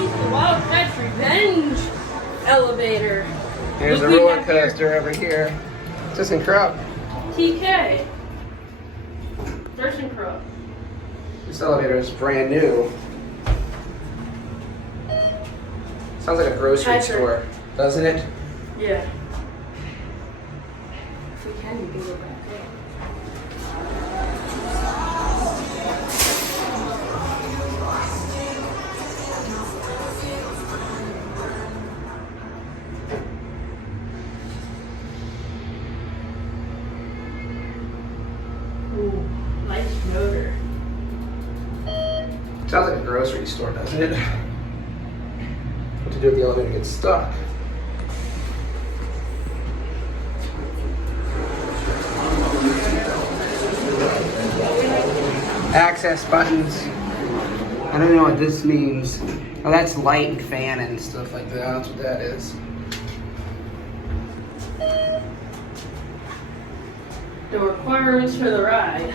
comes the Wildcat's Revenge elevator. There's a roller coaster over here. Thyssenkrupp. TK. Thyssenkrupp. This elevator is brand new. Sounds like a grocery store, doesn't it? Yeah. If we can, we can go back up. Ooh, nice motor. Sounds like a grocery store, doesn't it? What to do if the elevator gets stuck? Access buttons. I don't know what this means. Oh, that's light and fan and stuff like that. That's what that is. The requirements for the ride.